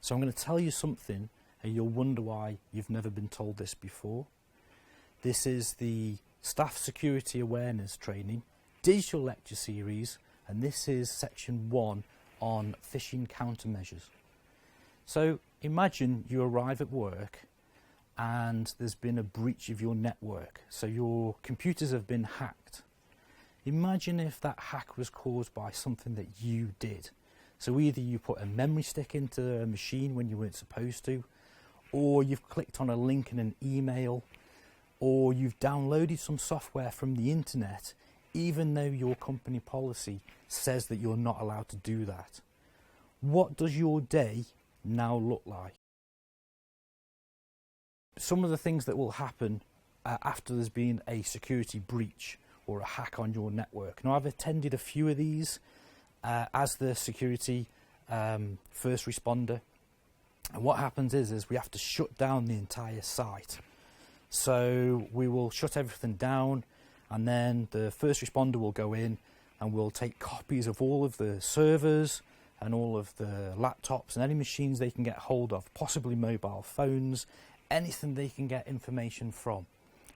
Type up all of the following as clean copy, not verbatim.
So I'm going to tell you something and you'll wonder why you've never been told this before. This is the Staff Security Awareness Training digital lecture series, and this is section 1 on phishing countermeasures. So imagine you arrive at work and there's been a breach of your network, so your computers have been hacked. Imagine if that hack was caused by something that you did. So either you put a memory stick into a machine when you weren't supposed to, or you've clicked on a link in an email, or you've downloaded some software from the internet, even though your company policy says that you're not allowed to do that. What does your day now look like? Some of the things that will happen after there's been a security breach or a hack on your network. Now, I've attended a few of these as the security first responder, and what happens is we have to shut down the entire site. So we will shut everything down, and then the first responder will go in and we'll take copies of all of the servers and all of the laptops and any machines they can get hold of, possibly mobile phones, anything they can get information from.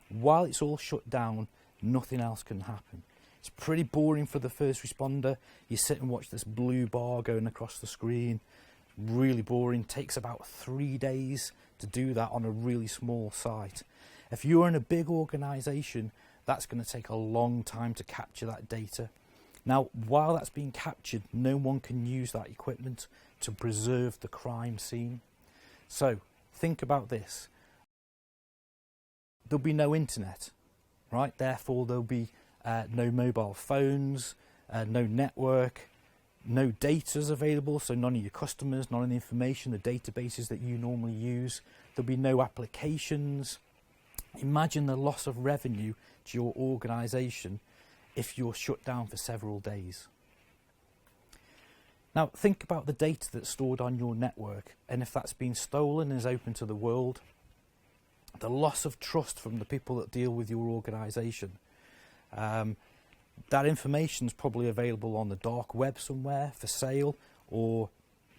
While it's all shut down, nothing else can happen. It's pretty boring for the first responder. You sit and watch this blue bar going across the screen. Really boring. Takes about 3 days to do that on a really small site. If you're in a big organisation, that's going to take a long time to capture that data. Now, while that's being captured, no one can use that equipment to preserve the crime scene. So think about this. There'll be no internet, right? Therefore, there'll be no mobile phones, no network, no data's available, so none of your customers, none of the information, the databases that you normally use. There'll be no applications. Imagine the loss of revenue to your organisation if you're shut down for several days. Now, think about the data that's stored on your network, and if that's been stolen and is open to the world, the loss of trust from the people that deal with your organisation. That information is probably available on the dark web somewhere for sale, or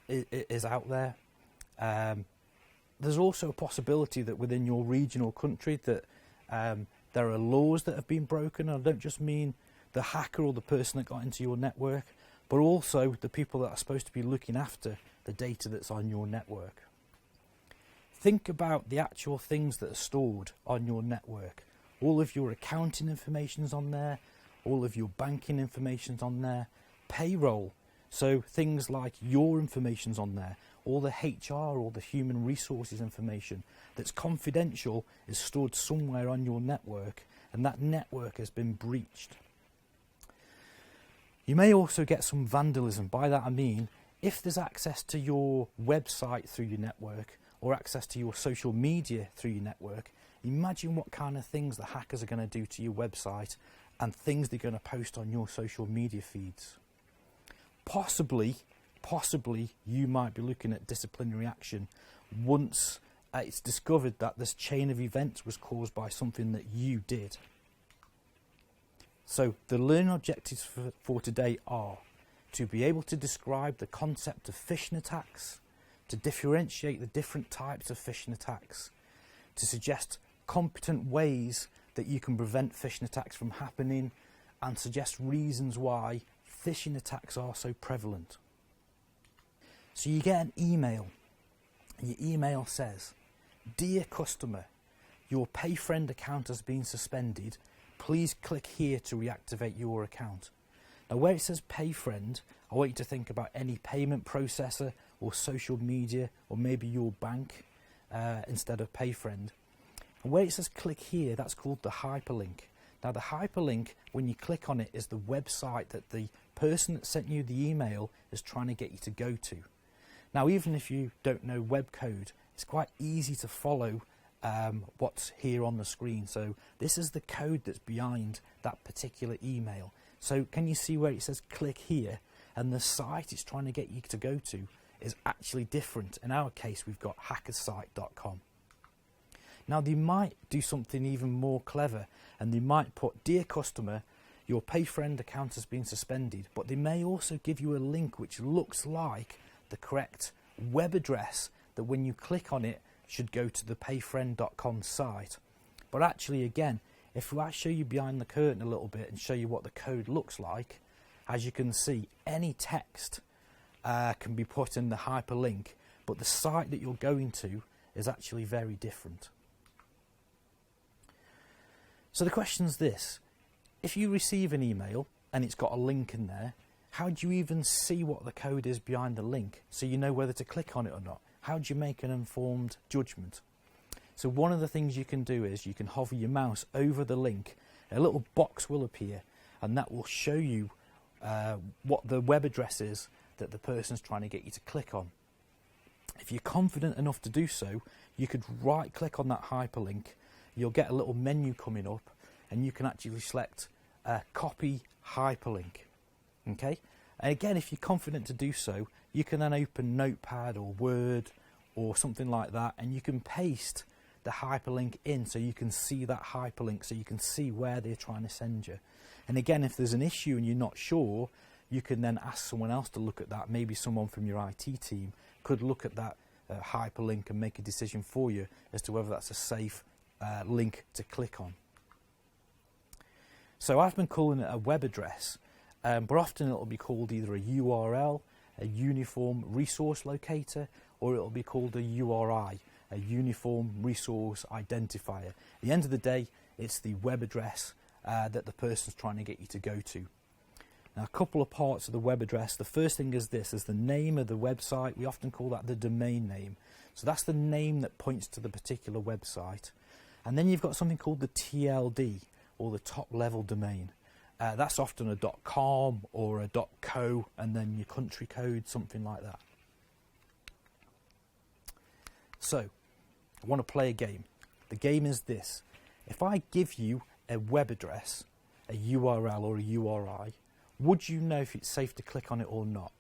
it is out there. There's also a possibility that within your region or country that there are laws that have been broken. I don't just mean the hacker or the person that got into your network, but also the people that are supposed to be looking after the data that's on your network. Think about the actual things that are stored on your network. All of your accounting information's on there, all of your banking information's on there, payroll, so things like your information's on there, all the HR, all the human resources information that's confidential is stored somewhere on your network, and that network has been breached. You may also get some vandalism. By that I mean, if there's access to your website through your network or access to your social media through your network, imagine what kind of things the hackers are going to do to your website and things they're going to post on your social media feeds. Possibly you might be looking at disciplinary action once it's discovered that this chain of events was caused by something that you did. So the learning objectives for today are to be able to describe the concept of phishing attacks, to differentiate the different types of phishing attacks, to suggest competent ways that you can prevent phishing attacks from happening, and suggest reasons why phishing attacks are so prevalent. So you get an email, and your email says, "Dear customer, your PayFriend account has been suspended. Please click here to reactivate your account." Now, where it says PayFriend, I want you to think about any payment processor or social media, or maybe your bank instead of PayFriend. And where it says click here, that's called the hyperlink. Now, the hyperlink, when you click on it, is the website that the person that sent you the email is trying to get you to go to. Now, even if you don't know web code, it's quite easy to follow what's here on the screen. So this is the code that's behind that particular email. So can you see where it says click here, and the site it's trying to get you to go to is actually different. In our case, we've got hackersite.com. Now, they might do something even more clever, and they might put, "Dear customer, your PayFriend account has been suspended," but they may also give you a link which looks like the correct web address that when you click on it should go to the payfriend.com site. But actually, again, if I show you behind the curtain a little bit and show you what the code looks like, as you can see, any text can be put in the hyperlink, but the site that you're going to is actually very different. So the question is this: if you receive an email and it's got a link in there, how do you even see what the code is behind the link so you know whether to click on it or not? How do you make an informed judgment? So one of the things you can do is you can hover your mouse over the link, a little box will appear, and that will show you what the web address is that the person's trying to get you to click on. If you're confident enough to do so, you could right click on that hyperlink, you'll get a little menu coming up, and you can actually select copy hyperlink. Okay, and again, if you're confident to do so, you can then open Notepad or Word or something like that, and you can paste the hyperlink in so you can see that hyperlink, so you can see where they're trying to send you. And again, if there's an issue and you're not sure, you can then ask someone else to look at that. Maybe someone from your IT team could look at that hyperlink and make a decision for you as to whether that's a safe link to click on. So I've been calling it a web address, but often it'll be called either a URL, a uniform resource locator, or it'll be called a URI, a uniform resource identifier. At the end of the day, it's the web address that the person's trying to get you to go to. Now, a couple of parts of the web address. The first thing is this, is the name of the website. We often call that the domain name. So that's the name that points to the particular website. And then you've got something called the TLD, or the top level domain. That's often a .com or a .co, and then your country code, something like that. So, I want to play a game. The game is this: if I give you a web address, a URL or a URI, would you know if it's safe to click on it or not?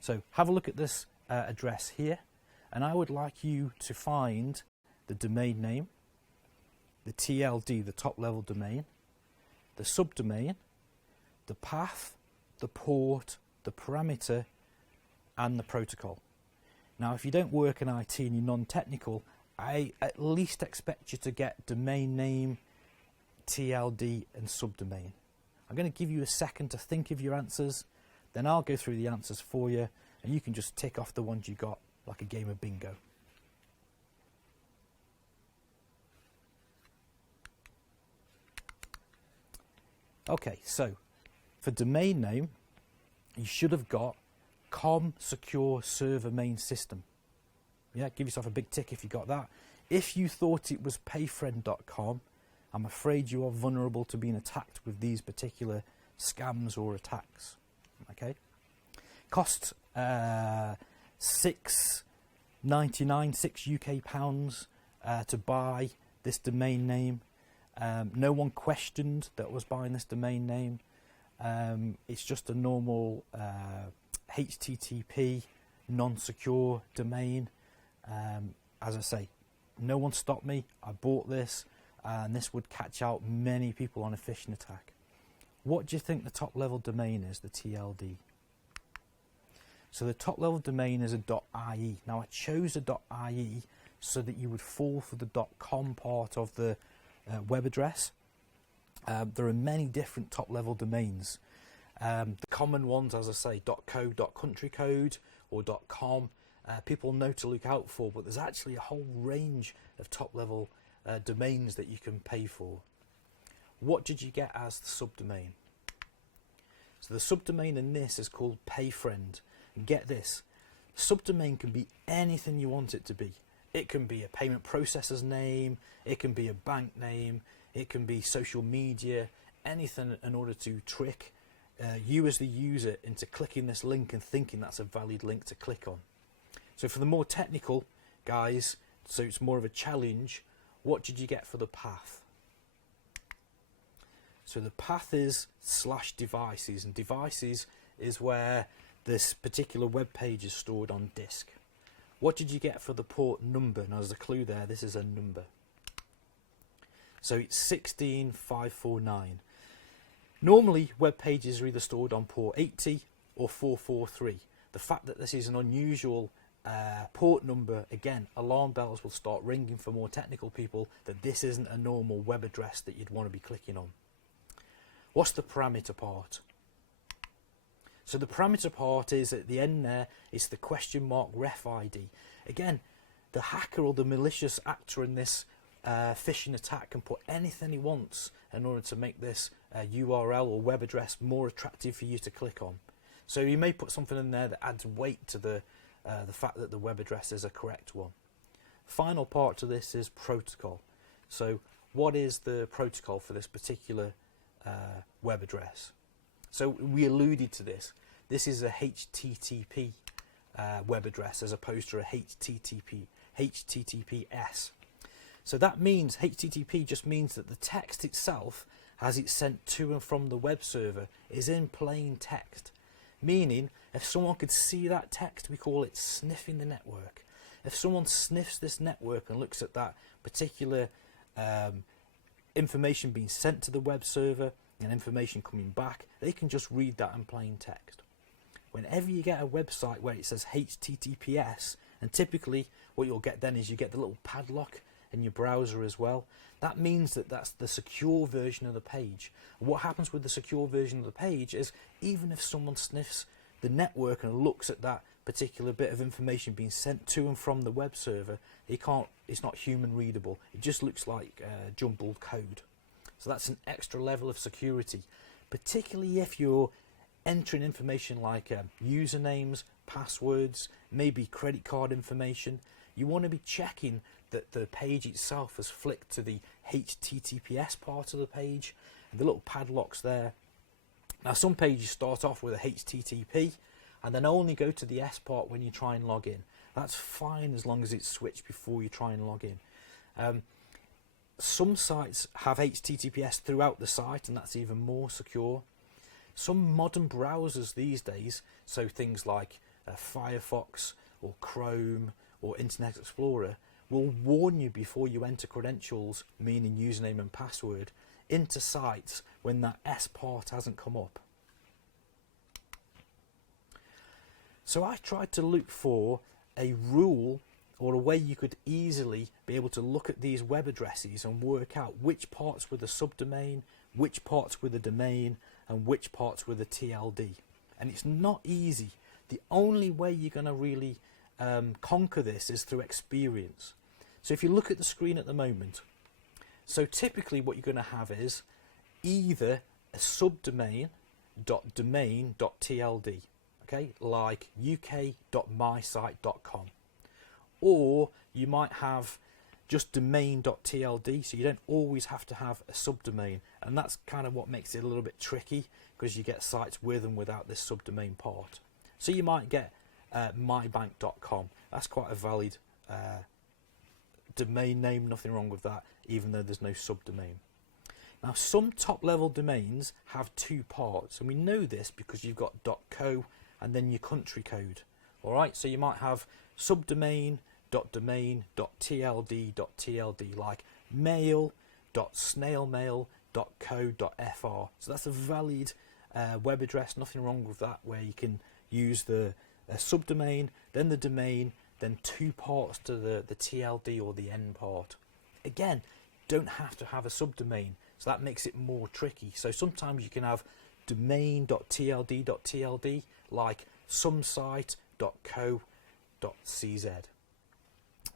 So have a look at this address here, and I would like you to find the domain name, the TLD, the top level domain, the subdomain, the path, the port, the parameter, and the protocol. Now, if you don't work in IT and you're non-technical, I at least expect you to get domain name, TLD, and subdomain. I'm going to give you a second to think of your answers, then I'll go through the answers for you, and you can just tick off the ones you got, like a game of bingo. Okay, so for domain name, you should have got com secure server main system. Yeah, give yourself a big tick if you got that. If you thought it was payfriend.com, I'm afraid you are vulnerable to being attacked with these particular scams or attacks. Okay, cost £6.99, £6 UK to buy this domain name. No one questioned that was buying this domain name. It's just a normal HTTP non-secure domain. As I say, no one stopped me. I bought this, and this would catch out many people on a phishing attack. What do you think the top level domain is, the TLD? So the top level domain is a .ie. Now I chose a .ie so that you would fall for the .com part of the web address. There are many different top level domains. The common ones, as I say, .co, .country code, or .com, people know to look out for, but there's actually a whole range of top level domains that you can pay for. What did you get as the subdomain? So the subdomain in this is called payfriend. And get this, subdomain can be anything you want it to be. It can be a payment processor's name, it can be a bank name, it can be social media, anything in order to trick you as the user into clicking this link and thinking that's a valid link to click on. So for the more technical guys, so it's more of a challenge, what did you get for the path? So the path is /devices, and devices is where this particular web page is stored on disk. What did you get for the port number? Now there's a clue there, this is a number. So it's 16549. Normally web pages are either stored on port 80 or 443, the fact that this is an unusual port number, again, alarm bells will start ringing for more technical people that this isn't a normal web address that you'd want to be clicking on. What's the parameter part? So the parameter part is at the end there, it's the question mark ref ID. Again, the hacker or the malicious actor in this phishing attack can put anything he wants in order to make this URL or web address more attractive for you to click on. So you may put something in there that adds weight to the fact that the web address is a correct one. Final part to this is protocol. So what is the protocol for this particular web address? So we alluded to this. This is a HTTP web address as opposed to a HTTPS. So that means HTTP just means that the text itself, as it's sent to and from the web server, is in plain text. Meaning, if someone could see that text, we call it sniffing the network. If someone sniffs this network and looks at that particular information being sent to the web server and information coming back, they can just read that in plain text. Whenever you get a website where it says HTTPS, and typically what you'll get then is you get the little padlock in your browser as well, that means that that's the secure version of the page. And what happens with the secure version of the page is even if someone sniffs the network and looks at that particular bit of information being sent to and from the web server, it's not human readable. It just looks like jumbled code. So that's an extra level of security, particularly if you're entering information like usernames, passwords, maybe credit card information. You want to be checking that the page itself has flicked to the HTTPS part of the page, the little padlocks there. Now some pages start off with a HTTP and then only go to the S part when you try and log in. That's fine as long as it's switched before you try and log in. Some sites have HTTPS throughout the site, and that's even more secure. Some modern browsers these days, so things like Firefox or Chrome or Internet Explorer, will warn you before you enter credentials, meaning username and password, into sites when that S part hasn't come up. So I tried to look for a rule or a way you could easily be able to look at these web addresses and work out which parts were the subdomain, which parts were the domain, and which parts were the TLD. And it's not easy. The only way you're going to really conquer this is through experience. So if you look at the screen at the moment, so typically what you're going to have is either a subdomain.domain.tld, okay, like uk.mysite.com, or you might have just domain.tld, so you don't always have to have a subdomain, and that's kind of what makes it a little bit tricky, because you get sites with and without this subdomain part. So you might get mybank.com. That's quite a valid domain name, nothing wrong with that, even though there's no subdomain. Now some top level domains have two parts, and we know this because you've got .co and then your country code. Alright, so you might have subdomain.domain.tld.tld, like mail.snailmail.co.fr. So that's a valid web address, nothing wrong with that, where you can use the subdomain, then the domain, then two parts to the TLD or the N part. Again, don't have to have a subdomain, so that makes it more tricky. So sometimes you can have domain.tld.tld, like somesite.co.cz.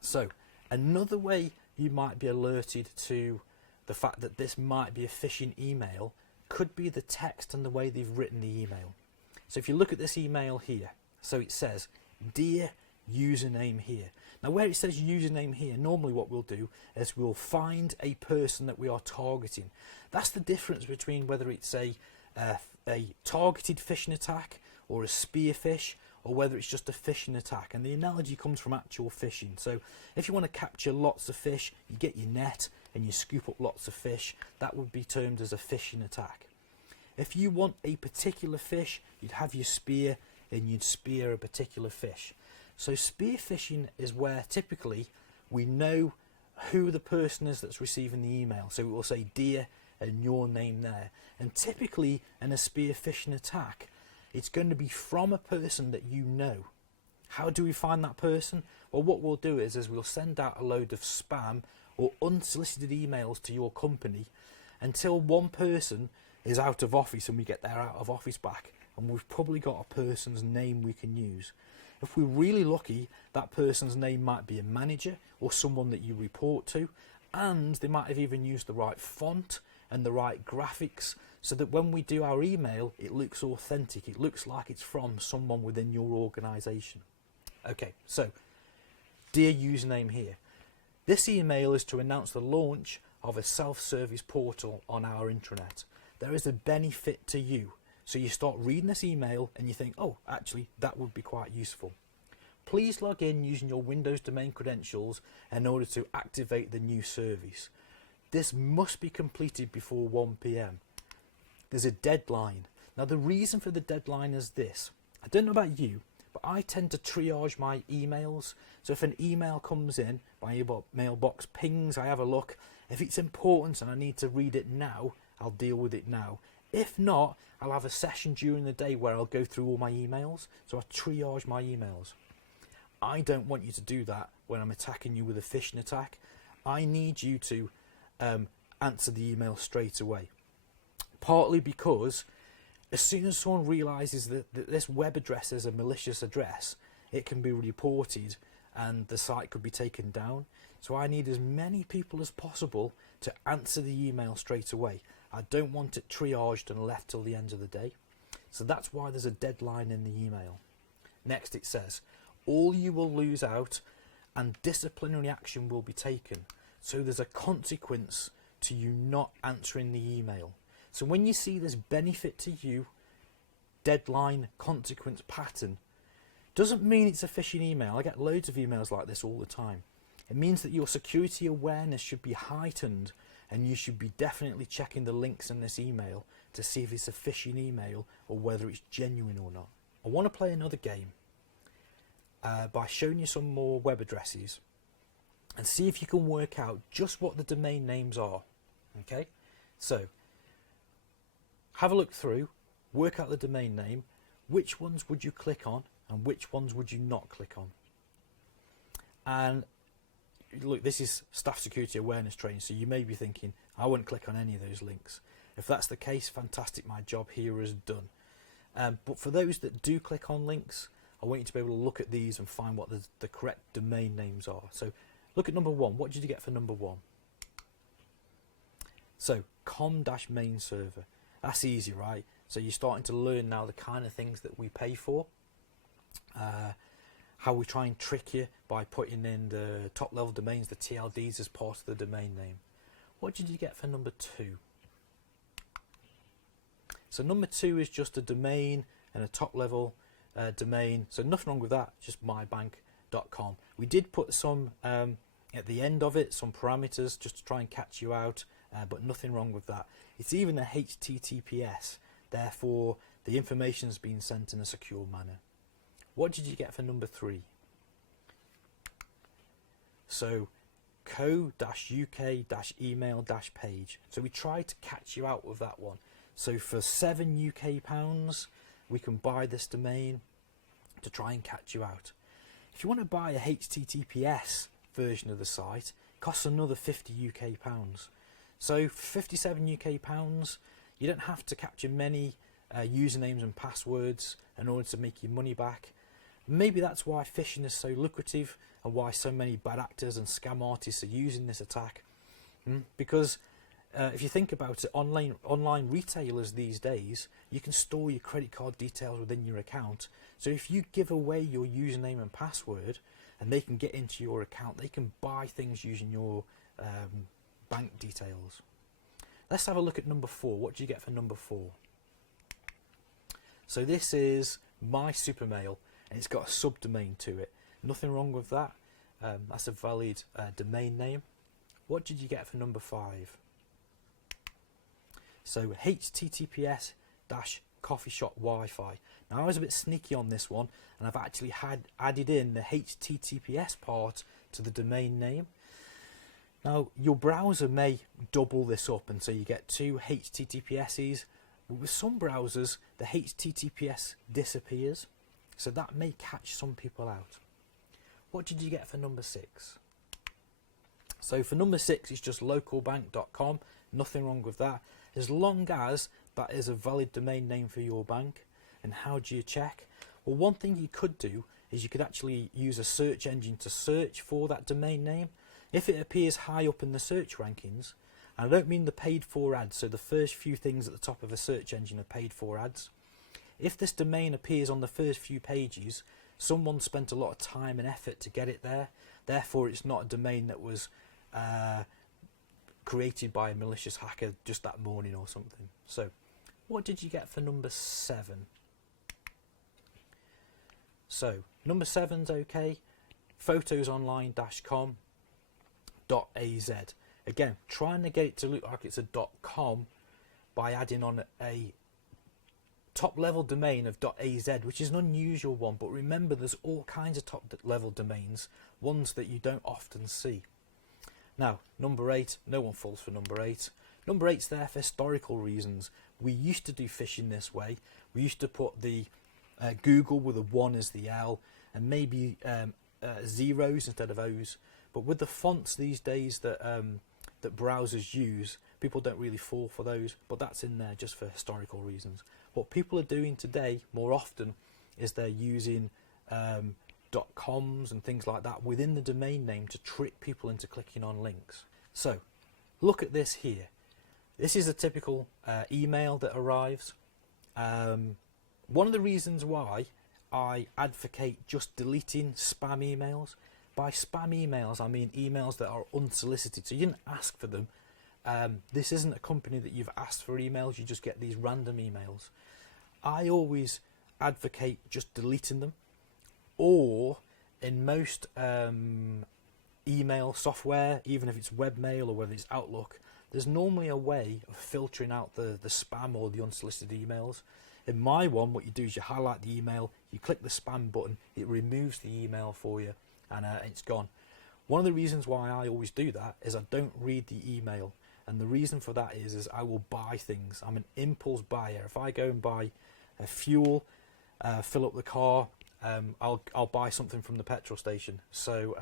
So another way you might be alerted to the fact that this might be a phishing email could be the text and the way they've written the email. So if you look at this email here, so it says, "Dear username here." Now where it says username here, normally what we'll do is we'll find a person that we are targeting. That's the difference between whether it's a targeted phishing attack or a spear phish, or whether it's just a phishing attack. And the analogy comes from actual phishing. So if you want to capture lots of fish, you get your net and you scoop up lots of fish. That would be termed as a phishing attack. If you want a particular fish, you'd have your spear and you'd spear a particular fish. So spear phishing is where typically we know who the person is that's receiving the email. So it will say "dear" and your name there. And typically in a spear phishing attack, It's going to be from a person that you know. How do we find that person? Well, what we'll do is we'll send out a load of spam or unsolicited emails to your company until one person is out of office and we get their out of office back, and we've probably got a person's name we can use. If we're really lucky, that person's name might be a manager or someone that you report to, and they might have even used the right font and the right graphics, so that when we do our email, it looks authentic. It looks like it's from someone within your organisation. Okay, so dear username here. This email is to announce the launch of a self-service portal on our intranet. There is a benefit to you. So you start reading this email and you think, oh, actually, that would be quite useful. Please log in using your Windows domain credentials in order to activate the new service. This must be completed before 1 p.m. There's a deadline. Now, the reason for the deadline is this. I don't know about you, but I tend to triage my emails. So if an email comes in, my mailbox pings, I have a look. If it's important and I need to read it now, I'll deal with it now. If not, I'll have a session during the day where I'll go through all my emails. So I triage my emails. I don't want you to do that when I'm attacking you with a phishing attack. I need you to answer the email straight away. Partly because as soon as someone realises that this web address is a malicious address, it can be reported and the site could be taken down. So I need as many people as possible to answer the email straight away. I don't want it triaged and left till the end of the day. So that's why there's a deadline in the email. Next it says, all you will lose out and disciplinary action will be taken. So there's a consequence to you not answering the email. So when you see this benefit to you, deadline, consequence pattern, doesn't mean it's a phishing email. I get loads of emails like this all the time. It means that your security awareness should be heightened, and you should be definitely checking the links in this email to see if it's a phishing email or whether it's genuine or not. I want to play another game by showing you some more web addresses and see if you can work out just what the domain names are. Okay, so have a look through, work out the domain name, which ones would you click on and which ones would you not click on. And look, this is staff security awareness training, so you may be thinking, I wouldn't click on any of those links. If that's the case, fantastic, my job here is done. But for those that do click on links, I want you to be able to look at these and find what the correct domain names are. So look at number 1. What did you get for number 1? So com-main server. That's easy, right? So you're starting to learn now the kind of things that we pay for. How we try and trick you by putting in the top level domains, the TLDs, as part of the domain name. What did you get for number 2? So number 2 is just a domain and a top level domain. So nothing wrong with that, just mybank.com. We did put some at the end of it, some parameters just to try and catch you out, but nothing wrong with that. It's even a HTTPS, therefore the information is being sent in a secure manner. What did you get for number 3? So co-uk-email-page. So we tried to catch you out with that one. So for £7 UK, we can buy this domain to try and catch you out. If you want to buy a HTTPS version of the site, it costs another £50 UK. So for £57 UK, you don't have to capture many usernames and passwords in order to make your money back. Maybe that's why phishing is so lucrative and why so many bad actors and scam artists are using this attack. Because if you think about it, online retailers these days, you can store your credit card details within your account. So if you give away your username and password and they can get into your account, they can buy things using your bank details. Let's have a look at number 4. What do you get for number 4? So this is My Supermail, and it's got a subdomain to it. Nothing wrong with that. That's a valid domain name. What did you get for number 5? So HTTPS-coffee shop Wi-Fi. Now I was a bit sneaky on this one, and I've actually added in the HTTPS part to the domain name. Now your browser may double this up, and so you get 2 HTTPSs. But with some browsers, the HTTPS disappears, so that may catch some people out. What did you get for number 6? So for number 6, it's just localbank.com. Nothing wrong with that, as long as that is a valid domain name for your bank. And how do you check? Well, one thing you could do is you could actually use a search engine to search for that domain name. If it appears high up in the search rankings, and I don't mean the paid for ads, so the first few things at the top of a search engine are paid for ads. If this domain appears on the first few pages, someone spent a lot of time and effort to get it there. Therefore, it's not a domain that was created by a malicious hacker just that morning or something. So, what did you get for number 7? So, number 7's okay. photosonline-com.az. Again, trying to get it to look like it's a .com by adding on a top level domain of .az, which is an unusual one, but remember there's all kinds of top level domains, ones that you don't often see. Now, number 8, no one falls for number 8. Number 8's there for historical reasons. We used to do phishing this way. We used to put the Google with a 1 as the L, and maybe zeros instead of O's. But with the fonts these days that browsers use, people don't really fall for those, but that's in there just for historical reasons. What people are doing today more often is they're using .coms and things like that within the domain name to trick people into clicking on links. So look at this here. This is a typical email that arrives. One of the reasons why I advocate just deleting spam emails. By spam emails, I mean emails that are unsolicited, so you didn't ask for them. This isn't a company that you've asked for emails, you just get these random emails. I always advocate just deleting them, or in most email software, even if it's webmail or whether it's Outlook, there's normally a way of filtering out the spam or the unsolicited emails. In my one, what you do is you highlight the email, you click the spam button, it removes the email for you, and it's gone. One of the reasons why I always do that is I don't read the email, and the reason for that is I will buy things. I'm an impulse buyer. If I go and buy fuel, fill up the car, I'll buy something from the petrol station. So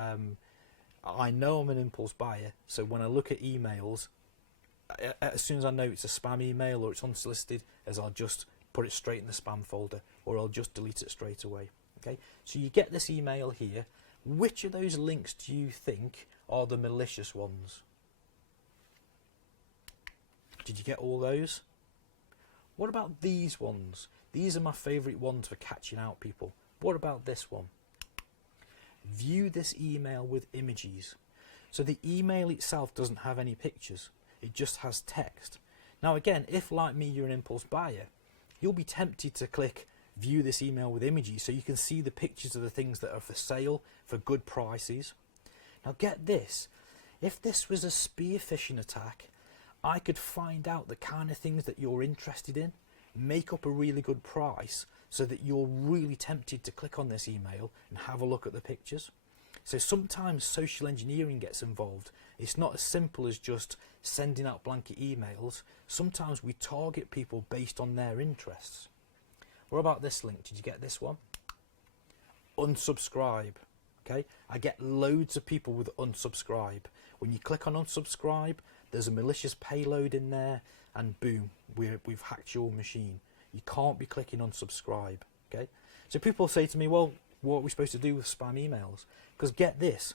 I know I'm an impulse buyer, so when I look at emails, as soon as I know it's a spam email or it's unsolicited, I'll just put it straight in the spam folder, or I'll just delete it straight away. Okay, so you get this email here. Which of those links do you think are the malicious ones? Did you get all those? What about these ones? These are my favourite ones for catching out people. What about this one? View this email with images. So the email itself doesn't have any pictures, it just has text. Now again, if like me you're an impulse buyer, you'll be tempted to click view this email with images so you can see the pictures of the things that are for sale for good prices. Now get this, if this was a spear phishing attack, I could find out the kind of things that you're interested in, make up a really good price so that you're really tempted to click on this email and have a look at the pictures. So sometimes social engineering gets involved. It's not as simple as just sending out blanket emails. Sometimes we target people based on their interests. What about this link? Did you get this one? Unsubscribe. Okay, I get loads of people with unsubscribe. When you click on unsubscribe, there's a malicious payload in there, and boom, we've hacked your machine. You can't be clicking unsubscribe. Okay, so people say to me, well, what are we supposed to do with spam emails? Because get this,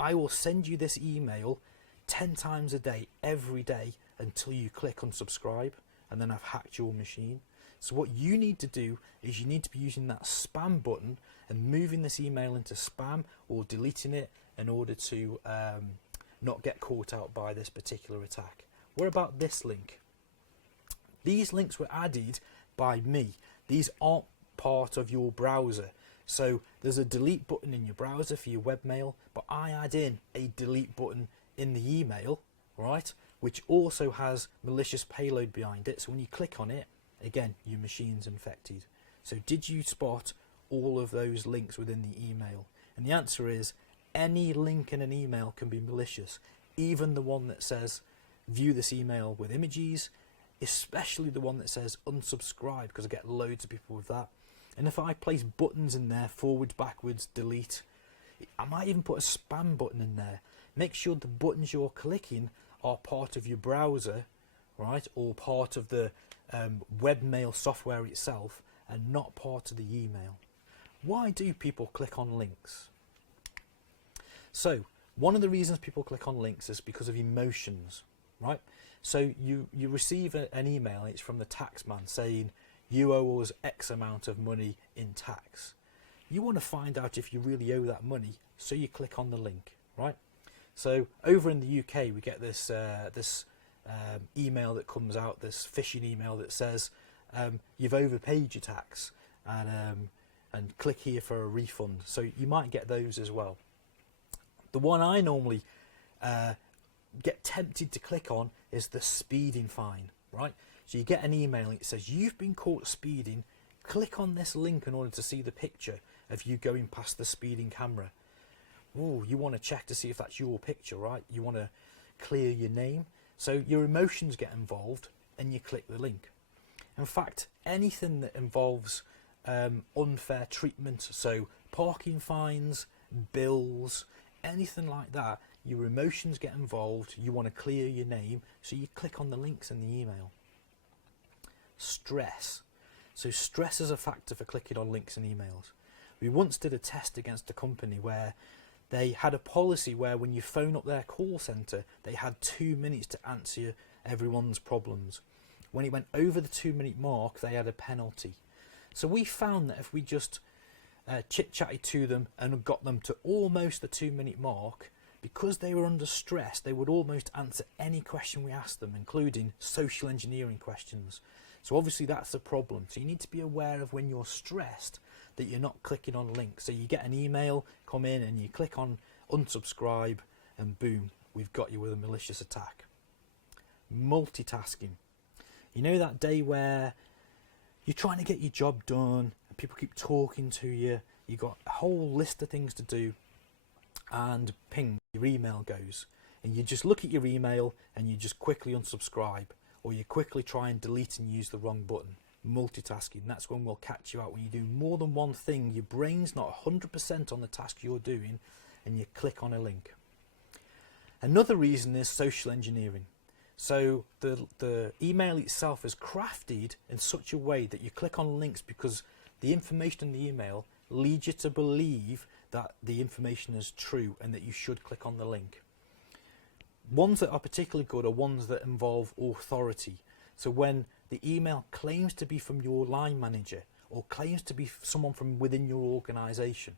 I will send you this email 10 times a day, every day, until you click unsubscribe, and then I've hacked your machine. So what you need to do is you need to be using that spam button and moving this email into spam or deleting it in order to not get caught out by this particular attack. What about this link? These links were added by me. These aren't part of your browser. So there's a delete button in your browser for your webmail, but I add in a delete button in the email, right, which also has malicious payload behind it. So when you click on it, again, your machine's infected. So did you spot all of those links within the email? And the answer is any link in an email can be malicious, even the one that says view this email with images, especially the one that says unsubscribe, because I get loads of people with that. And if I place buttons in there, forwards, backwards, delete, I might even put a spam button in there. Make sure the buttons you're clicking are part of your browser, right, or part of the webmail software itself, and not part of the email. Why do people click on links? So one of the reasons people click on links is because of emotions, right? So you receive an email, it's from the tax man saying you owe us X amount of money in tax. You want to find out if you really owe that money, so you click on the link, right? So over in the UK, we get this email that comes out, this phishing email that says you've overpaid your tax, and click here for a refund. So you might get those as well. The one I normally get tempted to click on is the speeding fine, right? So you get an email, it says you've been caught speeding. Click on this link in order to see the picture of you going past the speeding camera. Oh, you want to check to see if that's your picture, right? You want to clear your name. So your emotions get involved and you click the link. In fact, anything that involves unfair treatment, so parking fines, bills, anything like that, your emotions get involved, you want to clear your name, so you click on the links in the email. Stress. So stress is a factor for clicking on links in emails. We once did a test against a company where they had a policy where when you phone up their call centre, they had 2 minutes to answer everyone's problems. When it went over the 2-minute mark, they had a penalty. So we found that if we just chit-chatted to them and got them to almost the 2-minute mark, because they were under stress, they would almost answer any question we asked them, including social engineering questions. So obviously that's a problem. So you need to be aware of when you're stressed that you're not clicking on links. So you get an email come in and you click on unsubscribe and boom, we've got you with a malicious attack. Multitasking. You know that day where you're trying to get your job done and people keep talking to you, you've got a whole list of things to do, and ping, your email goes, and you just look at your email and you just quickly unsubscribe, or you quickly try and delete and use the wrong button. Multitasking, that's when we'll catch you out. When you do more than one thing, your brain's not 100% on the task you're doing, and you click on a link. Another reason is social engineering. So the email itself is crafted in such a way that you click on links because the information in the email leads you to believe that the information is true and that you should click on the link. Ones that are particularly good are ones that involve authority. So when the email claims to be from your line manager, or claims to be someone from within your organisation,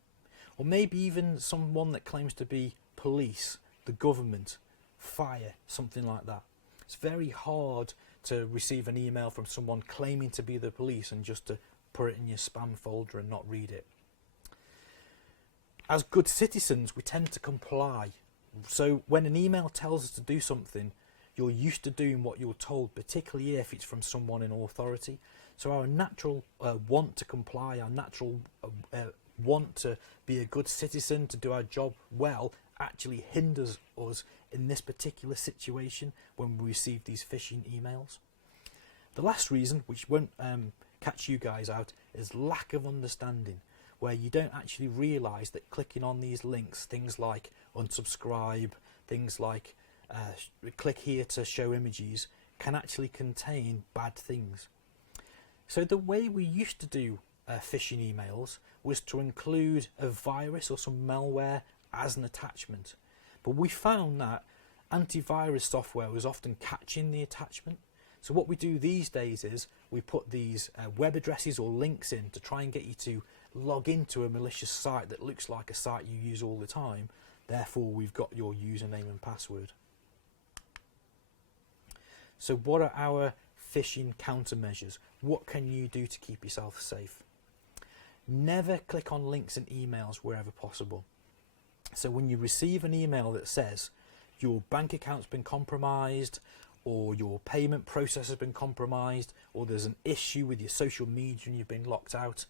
or maybe even someone that claims to be police, the government, fire, something like that. It's very hard to receive an email from someone claiming to be the police and just to put it in your spam folder and not read it. As good citizens, we tend to comply. So when an email tells us to do something, you're used to doing what you're told, particularly if it's from someone in authority. So our natural want to comply, our natural want to be a good citizen, to do our job well, actually hinders us in this particular situation when we receive these phishing emails. The last reason, which won't catch you guys out, is lack of understanding, where you don't actually realise that clicking on these links, things like unsubscribe, things like click here to show images, can actually contain bad things. So the way we used to do phishing emails was to include a virus or some malware as an attachment. But we found that antivirus software was often catching the attachment. So what we do these days is we put these web addresses or links in to try and get you to log into a malicious site that looks like a site you use all the time. Therefore, we've got your username and password. So what are our phishing countermeasures? What can you do to keep yourself safe? Never click on links in emails wherever possible. So when you receive an email that says your bank account's been compromised, or your payment process has been compromised, or there's an issue with your social media and you've been locked out,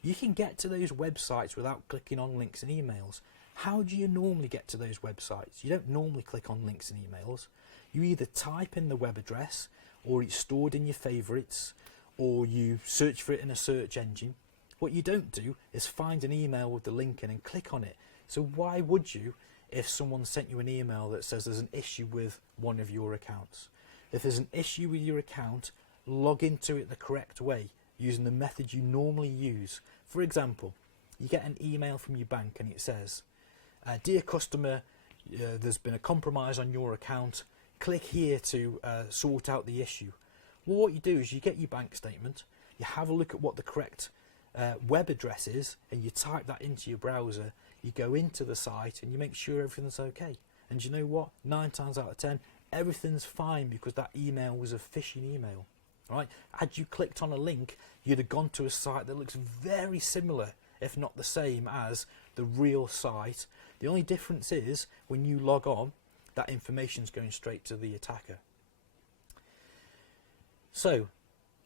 you can get to those websites without clicking on links in emails. How do you normally get to those websites? You don't normally click on links in emails. You either type in the web address, or it's stored in your favourites, or you search for it in a search engine. What you don't do is find an email with the link in and click on it. So why would you if someone sent you an email that says there's an issue with one of your accounts? If there's an issue with your account, log into it the correct way using the method you normally use. For example, you get an email from your bank and it says, dear customer, there's been a compromise on your account. Click here to sort out the issue. Well, what you do is you get your bank statement, you have a look at what the correct web address is, and you type that into your browser. You go into the site and you make sure everything's okay. And you know what? 9 times out of 10, everything's fine because that email was a phishing email. Right? Had you clicked on a link, you'd have gone to a site that looks very similar, if not the same as the real site. The only difference is when you log on, that information's going straight to the attacker. So,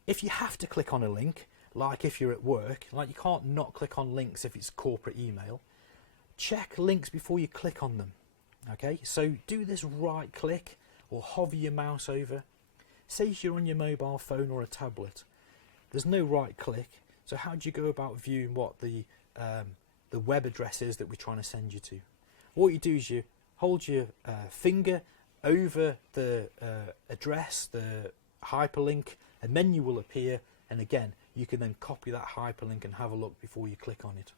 if you have to click on a link, like if you're at work, like you can't not click on links if it's corporate email, check links before you click on them. Okay, so do this right click or hover your mouse over. Say you're on your mobile phone or a tablet. There's no right click, so how do you go about viewing what the web address is that we're trying to send you to? What you do is you hold your finger over the address, the hyperlink, a menu will appear, and again you can then copy that hyperlink and have a look before you click on it.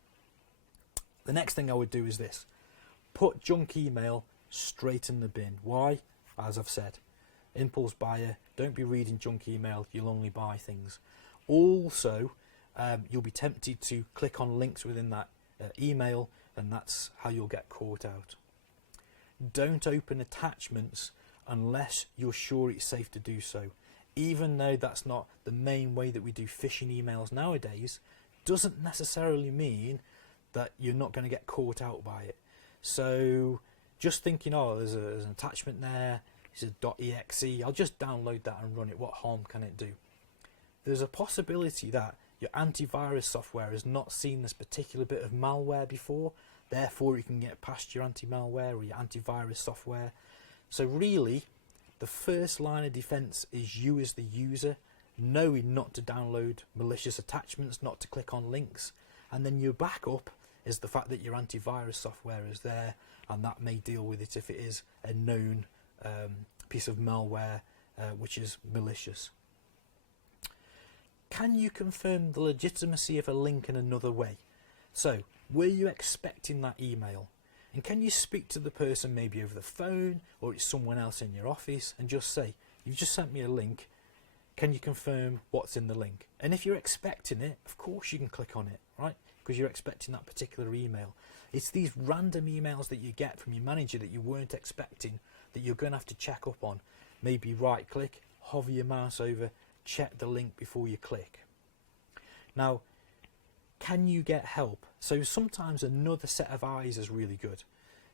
The next thing I would do is this: put junk email straight in the bin. Why? As I've said, impulse buyer, don't be reading junk email, you'll only buy things. Also, you'll be tempted to click on links within that email, and that's how you'll get caught out. Don't open attachments unless you're sure it's safe to do so. Even though that's not the main way that we do phishing emails nowadays, doesn't necessarily mean that you're not going to get caught out by it. So just thinking, oh, there's an attachment there, it's a .exe, I'll just download that and run it, what harm can it do? There's a possibility that your antivirus software has not seen this particular bit of malware before, therefore you can get past your anti-malware or your antivirus software. So really, the first line of defense is you as the user, knowing not to download malicious attachments, not to click on links, and then your backup is the fact that your antivirus software is there, and that may deal with it if it is a known piece of malware which is malicious. Can you confirm the legitimacy of a link in another way? So, were you expecting that email? And can you speak to the person maybe over the phone, or it's someone else in your office, and just say, you've just sent me a link, can you confirm what's in the link? And if you're expecting it, of course you can click on it, right? Because you're expecting that particular email. It's these random emails that you get from your manager that you weren't expecting that you're going to have to check up on. Maybe right click, hover your mouse over, check the link before you click. Now, can you get help? So sometimes another set of eyes is really good.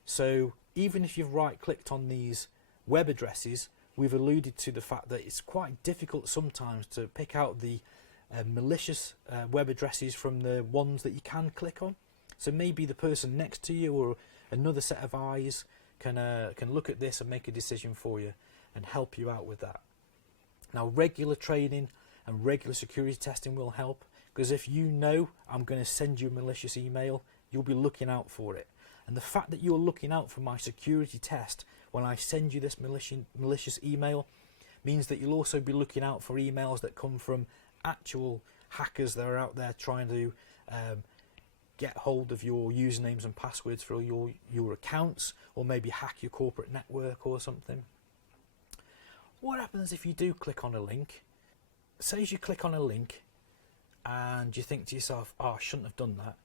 So even if you've right clicked on these web addresses, we've alluded to the fact that it's quite difficult sometimes to pick out the malicious web addresses from the ones that you can click on. So maybe the person next to you or another set of eyes can look at this and make a decision for you and help you out with that. Now, regular training and regular security testing will help, because if you know I'm going to send you a malicious email, you'll be looking out for it. And the fact that you're looking out for my security test when I send you this malicious email means that you'll also be looking out for emails that come from actual hackers that are out there trying to get hold of your usernames and passwords for your accounts, or maybe hack your corporate network or something. What happens if you do click on a link? Say you click on a link and you think to yourself, oh, I shouldn't have done that.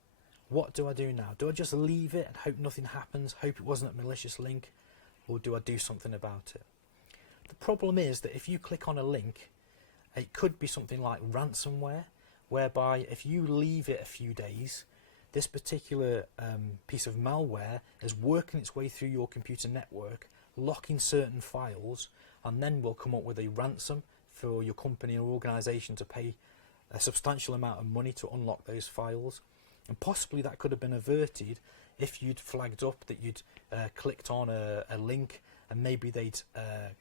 What do I do now? Do I just leave it and hope nothing happens, hope it wasn't a malicious link, or do I do something about it? The problem is that if you click on a link, it could be something like ransomware, whereby if you leave it a few days, this particular piece of malware is working its way through your computer network, locking certain files, and then will come up with a ransom for your company or organisation to pay a substantial amount of money to unlock those files. And possibly that could have been averted if you'd flagged up that you'd clicked on a link and maybe they'd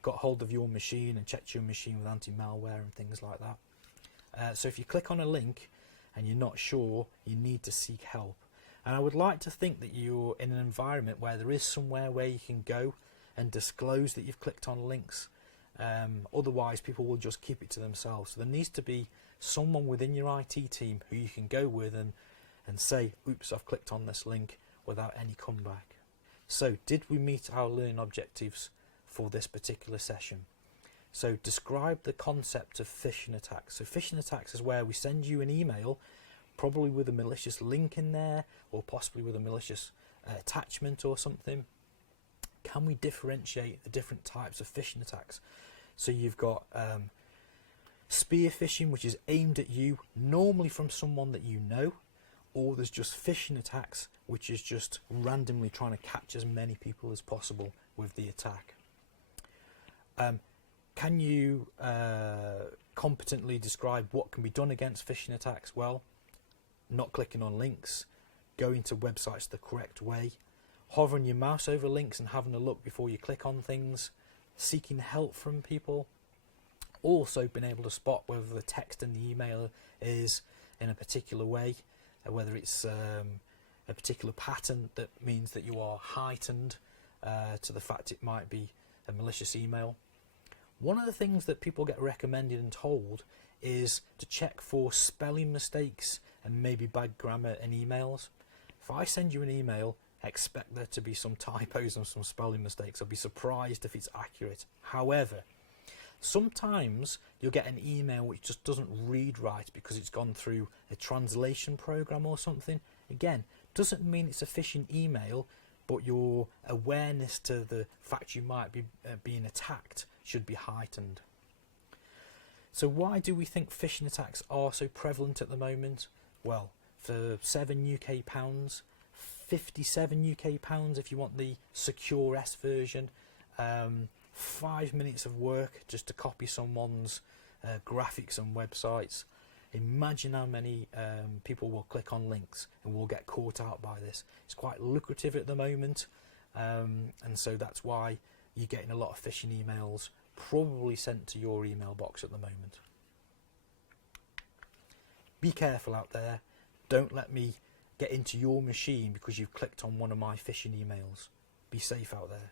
got hold of your machine and checked your machine with anti-malware and things like that. So if you click on a link and you're not sure, you need to seek help. And I would like to think that you're in an environment where there is somewhere where you can go and disclose that you've clicked on links. Otherwise, people will just keep it to themselves. So there needs to be someone within your IT team who you can go with and say, oops, I've clicked on this link, without any comeback. So did we meet our learning objectives for this particular session? So describe the concept of phishing attacks. So phishing attacks is where we send you an email, probably with a malicious link in there, or possibly with a malicious attachment or something. Can we differentiate the different types of phishing attacks? So you've got spear phishing, which is aimed at you, normally from someone that you know, or there's just phishing attacks, which is just randomly trying to catch as many people as possible with the attack. Can you competently describe what can be done against phishing attacks? Well, not clicking on links, going to websites the correct way, hovering your mouse over links and having a look before you click on things, seeking help from people, also being able to spot whether the text in the email is in a particular way, whether it's a particular pattern that means that you are heightened to the fact it might be a malicious email. One of the things that people get recommended and told is to check for spelling mistakes and maybe bad grammar in emails. If I send you an email, expect there to be some typos and some spelling mistakes. I'll be surprised if it's accurate. However, sometimes you'll get an email which just doesn't read right because it's gone through a translation program or something. Again, doesn't mean it's a phishing email, but your awareness to the fact you might be being attacked should be heightened. So why do we think phishing attacks are so prevalent at the moment? Well, for £7 UK, 57 UK pounds if you want the Secure S version, 5 minutes of work just to copy someone's graphics and websites. Imagine how many people will click on links and will get caught out by this. It's quite lucrative at the moment, and so that's why you're getting a lot of phishing emails probably sent to your email box at the moment. Be careful out there. Don't let me get into your machine because you've clicked on one of my phishing emails. Be safe out there.